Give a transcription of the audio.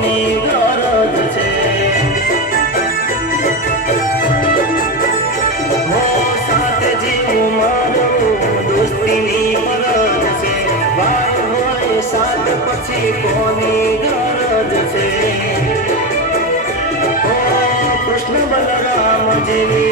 કોની ગરજ છે હો સાથ જીવું મારું દોસ્તીની ફરજ છે ભાઈ હોય સાથ પછી કોની ગરજ છે હો કૃષ્ણ બલરામ જેવી